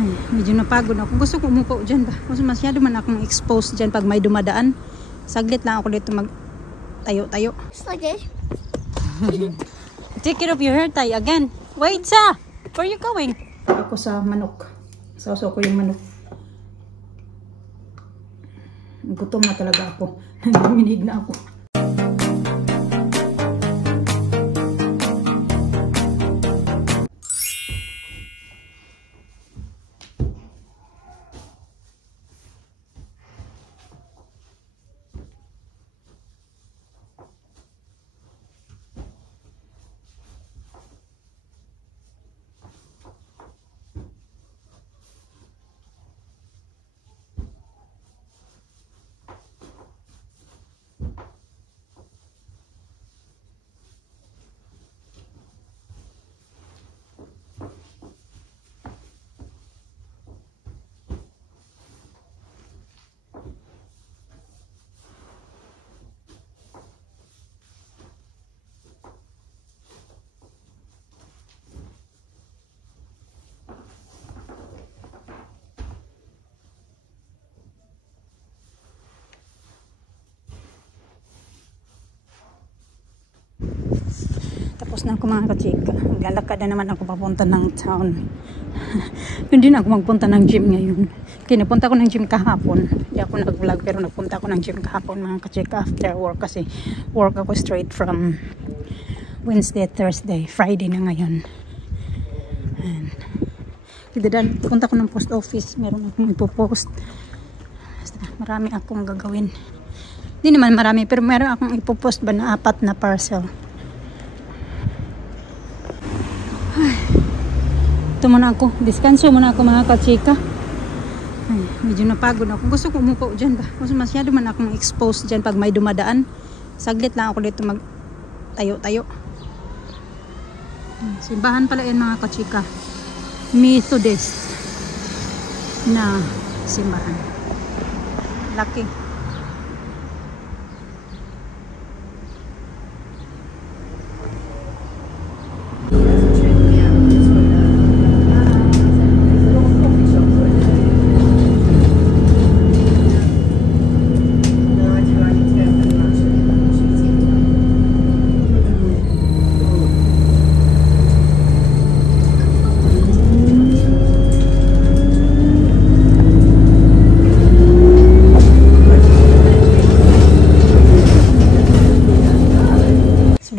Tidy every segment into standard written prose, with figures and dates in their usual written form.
Ay, medyo napagod ako. Gusto ko umupo dyan ba? Kasi masyado man akong exposed dyan pag may dumadaan. Saglit lang ako dito mag tayo-tayo. Okay. Take care of your hair tie again. Wait, sa! Where are you going? Ako sa manok. Sausaw ko yung manok. Gutom na talaga ako. Naminig na ako. Tapos na ako mga kachika. Maglalakad na naman ako papunta ng town. Hindi na ako magpunta ng gym ngayon. Kinapunta ko ng gym kahapon. Hindi ako nag-vlog pero nagpunta ako ng gym kahapon mga kachika after work kasi work ako straight from Wednesday, Thursday, Friday na ngayon. And punta ko ng post office. Meron akong ipopost. Marami akong gagawin. Hindi naman marami pero meron akong ipopost ba na 4 na parcel. Ito muna ako. Diskanso muna ako mga kachika. Ay, medyo napagod ako. Gusto ko umupo dyan ba? Kasi masyado man akong exposed dyan pag may dumadaan. Saglit lang ako dito mag tayo-tayo. Simbahan pala yan mga kachika. Methodist na simbahan. Laki.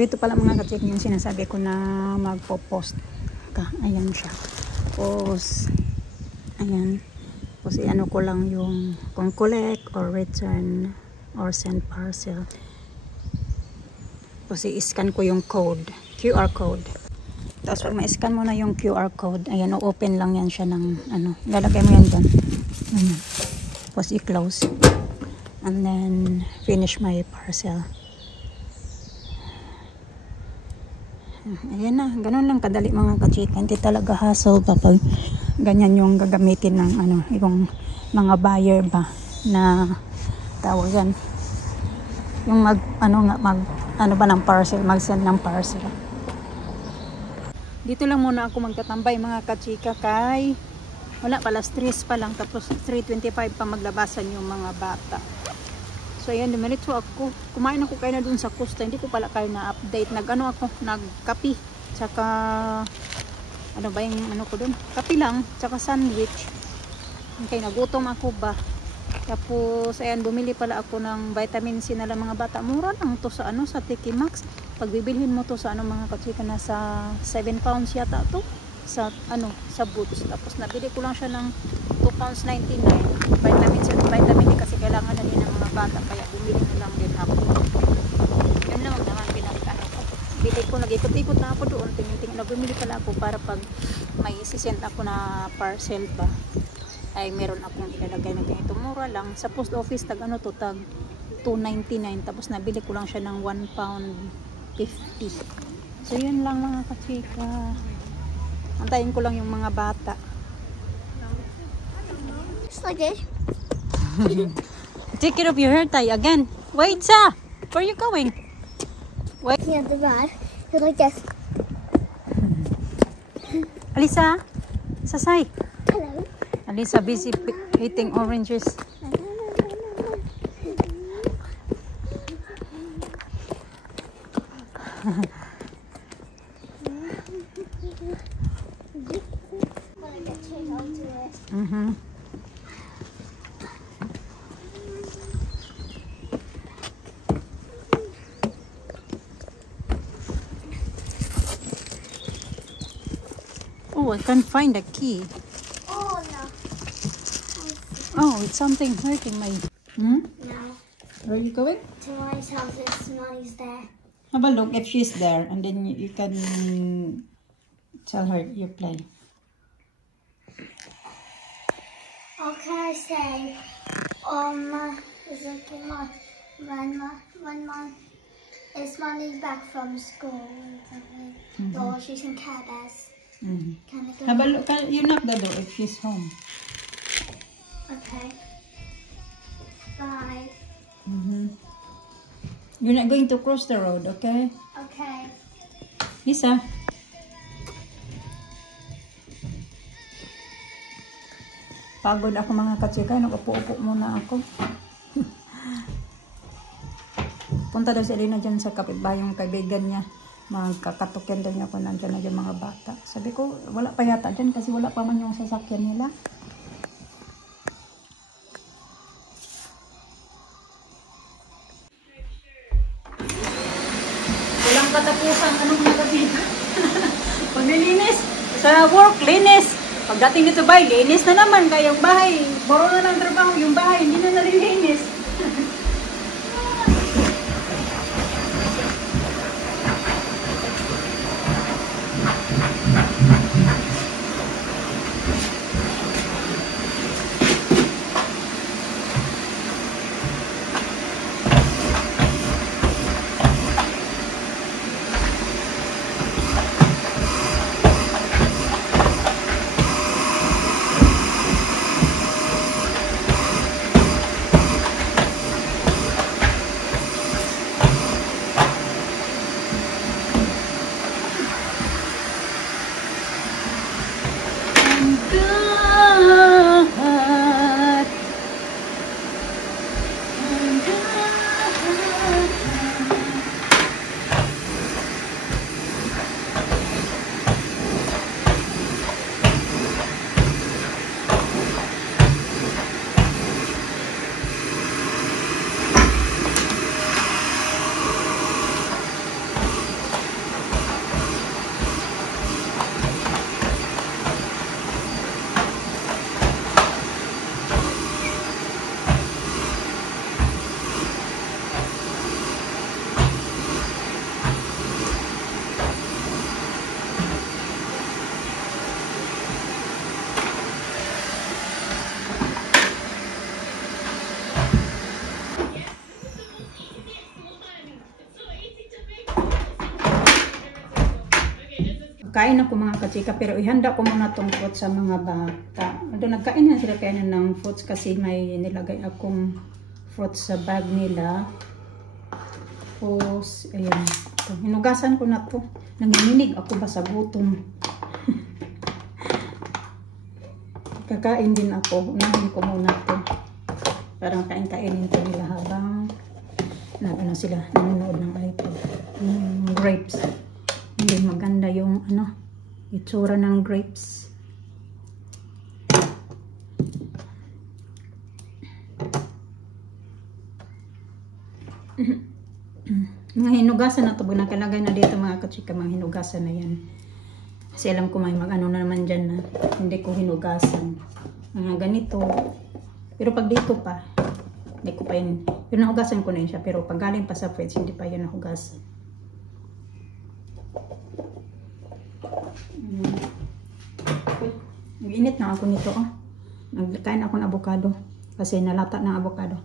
Dito pala mga kachik yung sinasabi ko na magpo-post ka. Ayan siya. Post. Ayan. Kasi ano ko lang yung kung collect or return or send parcel. Kasi iscan ko yung code. QR code. Tapos pag ma-scan mo na yung QR code, ayan, open lang yan siya ng ano. Lalagay mo yan dyan. Tapos i-close. And then finish my parcel. Ayan na, ganun lang kadali mga kachika. Hindi talaga hassle kapag ganyan yung gagamitin ng ano, yung mga buyer ba na tawag yan. Yung ano ba ng parcel, mag-send ng parcel. Dito lang muna ako magtatambay mga kachika kay wala pala, stress pa lang, tapos 3:25 pa maglabasan yung mga bata. So ayan, dumiretso ako. Kumain ako kayo na dun sa Costa. Hindi ko pala kayo na-update. Nagkapi. Tsaka, ano ba yung ano ko dun? Kapi lang. Tsaka sandwich. Okay, nagutom ako ba? Tapos, ayan, bumili pala ako ng vitamin C na lang mga bata. Mura lang to sa ano, sa Tiki Max. Pag bibilhin mo to sa ano mga kachika, nasa 7 pounds yata to. Sa ano, sa Boots. Tapos nabili ko lang siya ng 2 pounds 99. Vitamin C, vitamin D kasi kailangan na din ng mga bata, kaya bumili na lang din ako. Yun lang naman pinagkano ko. Bili ko, nag-ikot-ikot na ako doon, tingin-tingin, nagbumili pala ako para pag may isisend ako na parcel ba, ay meron akong ilalagay na ganito. Mura lang. Sa post office, tag ano to, tag 2.99. Tapos nabili ko lang siya ng 1 pound 50. So yun lang mga kachika. Antayin ko lang yung mga bata. Okay. Take care of your hair tie again. Wait, sa! Where are you going? Wait. Yeah, the bad. You're like this. Alisa! Sasay! Hello. Alisa busy eating oranges. Oh, I can't find a key. Oh no. Oh, it's something hurting my... No. Where are you going? To Mommy's house if Mommy's there. Have a look if she's there, and then you can tell her you play. Or can I say, is it when Mom is Mommy back from school or something, or she's in Care Bears. Can I go? Have a look. You knock the door if she's home. Okay. Bye. You're not going to cross the road, okay? Okay. Lisa. Pagod ako mga katsika. Nakapuupo muna ako. Punta daw si Elena dyan sa kapitbahay yung kaibigan niya. Magkakatukin daw niya kung nandiyan na dyan mga bata. Sabi ko, wala pa yata dyan kasi wala pa man yung sasakyan nila. Walang katapusan anong mga katsika. Paglilinis. Sa work, linis. Pagdating dito ba, linis na naman. Kaya yung bahay, boro na ng trabaho. Yung bahay, hindi na nalilinis. Kain ako mga katsika, pero ihanda ko muna tong fruits sa mga bata. Although nagkain na sila kainan ng fruits kasi may nilagay akong fruits sa bag nila. Tapos, ayan. Ito, hinugasan ko na to. Nanginginig ako ba sa gutom. Kakain din ako. Unahin ko muna to. Parang kain-kainin ko nila habang ano sila, nanonood ng iPad. Grapes. Hindi maganda yung itsura ng grapes. Mga hinugasan na ito. Nakalagay na dito mga katsika. Mga hinugasan na yan. Kasi alam ko may mag-ano na naman dyan na hindi ko hinugasan. Mga ganito. Pero pag dito pa, hindi ko pa yun. Pero nahugasan ko na yun siya. Pero pag galing pa sa fridge, hindi pa yun nahugasan. Nag-init na ako nito. Nagkain ako ng avocado. Kasi nalata ng avocado.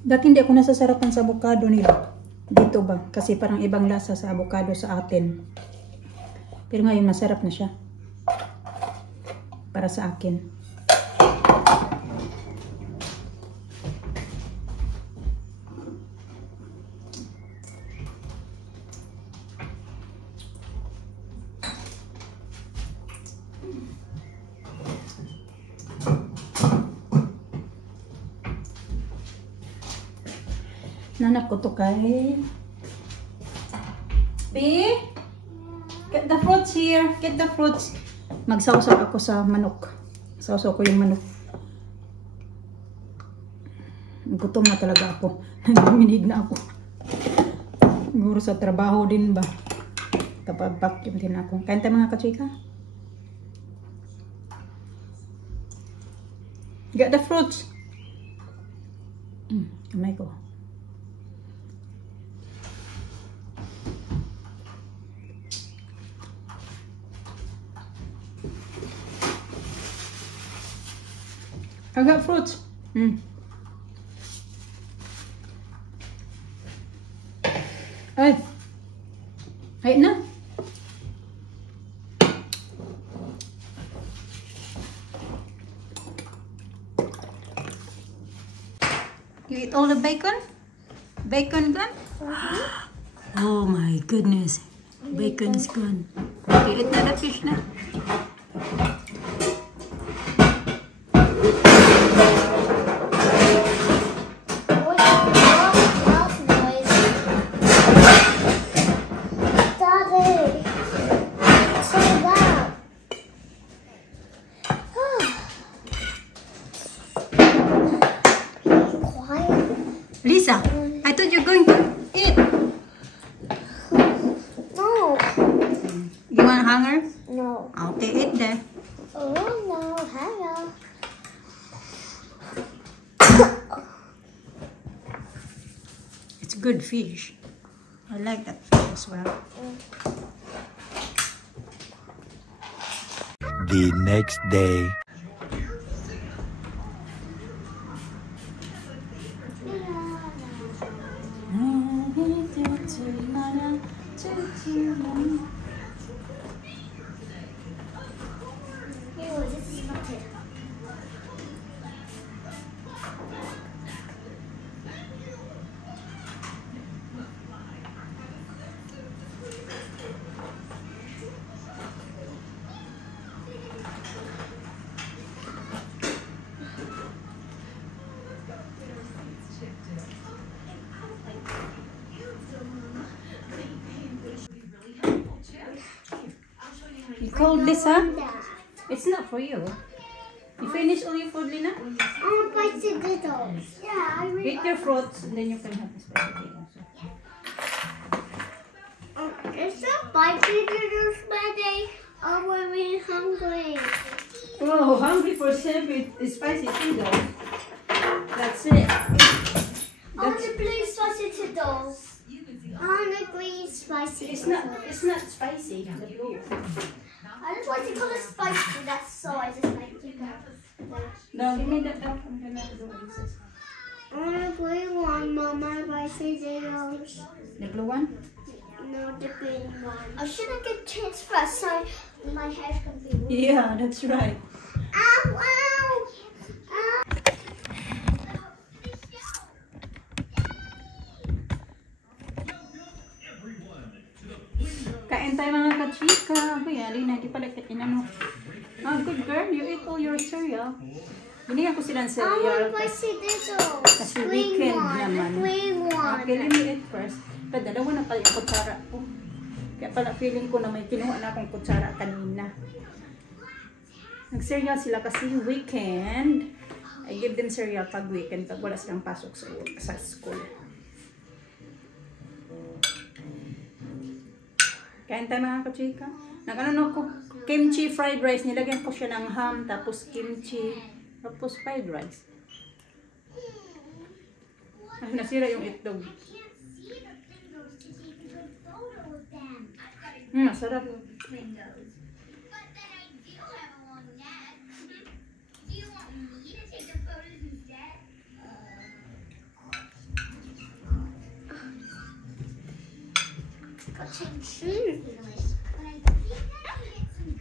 Dati hindi ako nasasarapan sa avocado nila. Dito ba? Kasi parang ibang lasa sa avocado sa atin. Pero ngayon masarap na siya. Para sa akin. Nanak ko to kay. B? Get the fruits here. Get the fruits. Magsawsaw ako sa manok. Sausaw ko yung manok. Gutom na talaga ako. Nanginginig na ako. Siguro sa trabaho din ba? Kapag vacuum din ako. Kain tayo mga kachika. Get the fruits. Kamay ko. I got fruits. Ay. Ay na. You eat all the bacon? Bacon gone? Oh my goodness. Bacon's gone. Okay, eat na the fish na. Lisa, I thought you're going to eat. No. You want hunger? No. Okay, eat then. Oh no, hello. It's good fish. I like that fish as well. The next day. You called Lisa? It's not for you. You finish all your food, Lina? I want to buy Skittles. Yeah, I really. Eat your fruits and then you can have the spaghetti also. It's not buy Skittles, but they are really hungry. Oh, hungry for spicy Skittles. That's it. I want the blue spicy Skittles. I want the green spicy. It's not spicy. The blue. I just want to call it spicy. That's so I just like it. No, give me that. I'm gonna do this. I want the green one, Mama. Spicy Skittles. The blue one? No, the green one. I shouldn't get changed first, so my hair can be. Yeah, that's right. Ow! Ow! Ow! Kain tayo mga kachika. Kuya, Lina, di pala inano. Oh, good girl. You eat all your cereal. Binigyan ko silang I cereal. want spicy Skittles. Kasi weekend naman. Green one. Okay, let me eat first. Pero dalawa na pala yung kutsara ko. Kaya pala feeling ko na may kinuha na akong kutsara kanina. Nag-cereal sila kasi weekend. I give them cereal pag weekend. Pag wala silang pasok sa school. Kain tayo mga kachika. Nag-ano ko, kimchi fried rice. Nilagyan ko siya ng ham, tapos kimchi, tapos fried rice. Ay, nasira yung itlog. Masarap.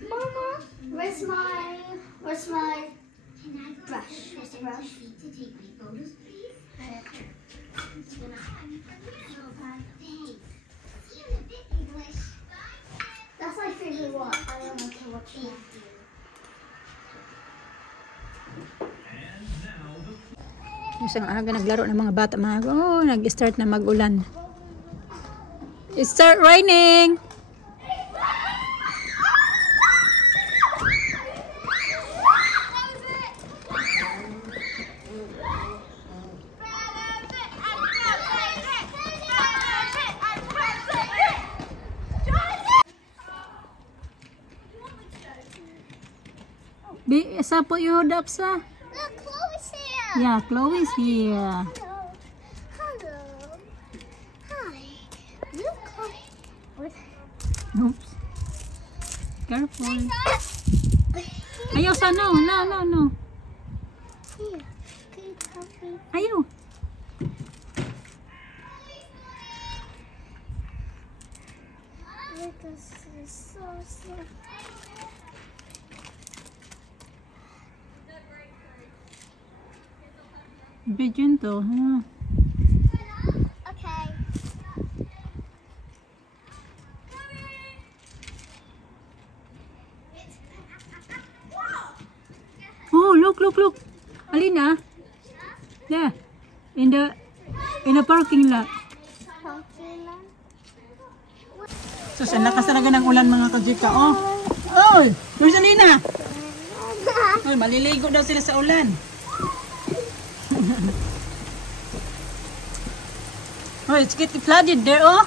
Mama, where's my brush? Where's the brush? That's my favorite one. I don't know to watch that. Isang aga naglaro ng mga bata. Nag-start na mag-ulan. It start raining! Isa po yung up sa? Look, Chloe's here. Yeah, Chloe's here. Hello. Hello. Hi. Look, Chloe. Oops. Careful. Ayaw sa no. Here. Can you help me? Ayaw. Look, this is so soft. Bigyan to, ha? Okay. Oh, look. Alina. There. In the parking lot. So, sa lakas talaga ng ulan mga kajika. Oh. Oy, where's Alina? Oy, maliligo daw sila sa ulan. Oh, it's getting flooded there, oh.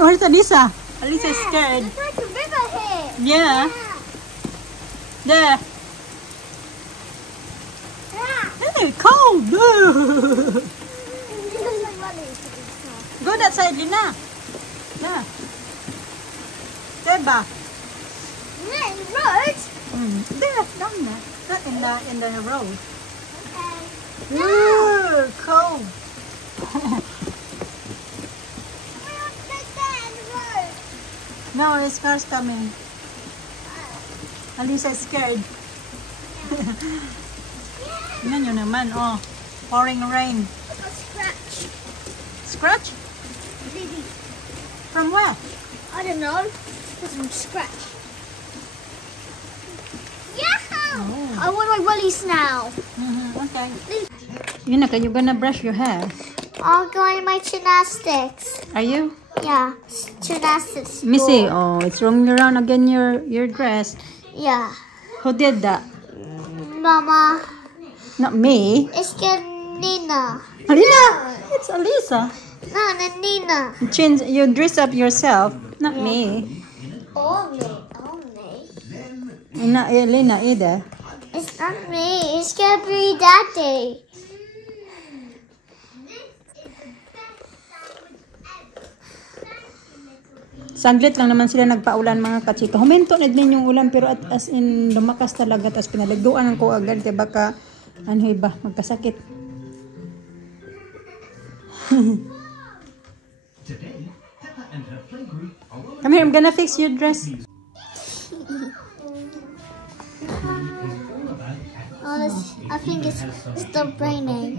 Where's Alisa? Alisa's scared. There's like a river here. Yeah. There. Hey, cold. Go that side, Lina. Yeah. There, ba? Road? There, down there. Not in the road. Okay. Ooh, cold. We have to take that in the road. No, his car's coming. Alisa's scared. Yan yun naman, oh. Pouring rain. A scratch. Scratch? Maybe. From where? I don't know. There's some scratch. Yeah! Oh. I want my wellies now. Okay. Yun na, you gonna brush your hair? I'm going to my gymnastics. Are you? Yeah, gymnastics. Missy, school. oh, it's rolling around again your dress. Yeah. Who did that? Mama, Not me. it's Nina. Alina! It's Alisa. No, Nina. You dress up yourself. Not me. Only. Not Elena either. It's not me. It's gonna be Daddy. Saglit lang naman sila nagpaulan mga kachika. Huminto na din yung ulan pero as in lumakas talaga tapos pinaliguan ko agad kaya baka ano iba magkasakit. Come here, I'm gonna fix your dress. Oh, I think it's stopped raining.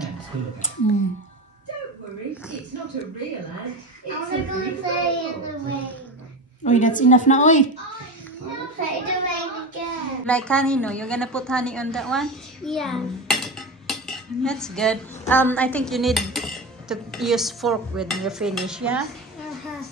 Mm. Don't worry, it's not a real ant. I'm gonna go and play in the rain. Oy, that's enough na oy. I'm gonna play in the rain again. Like honey, no? You're gonna put honey on that one? Yeah. That's good. I think you need to use fork when you finish, yeah? Uh-huh.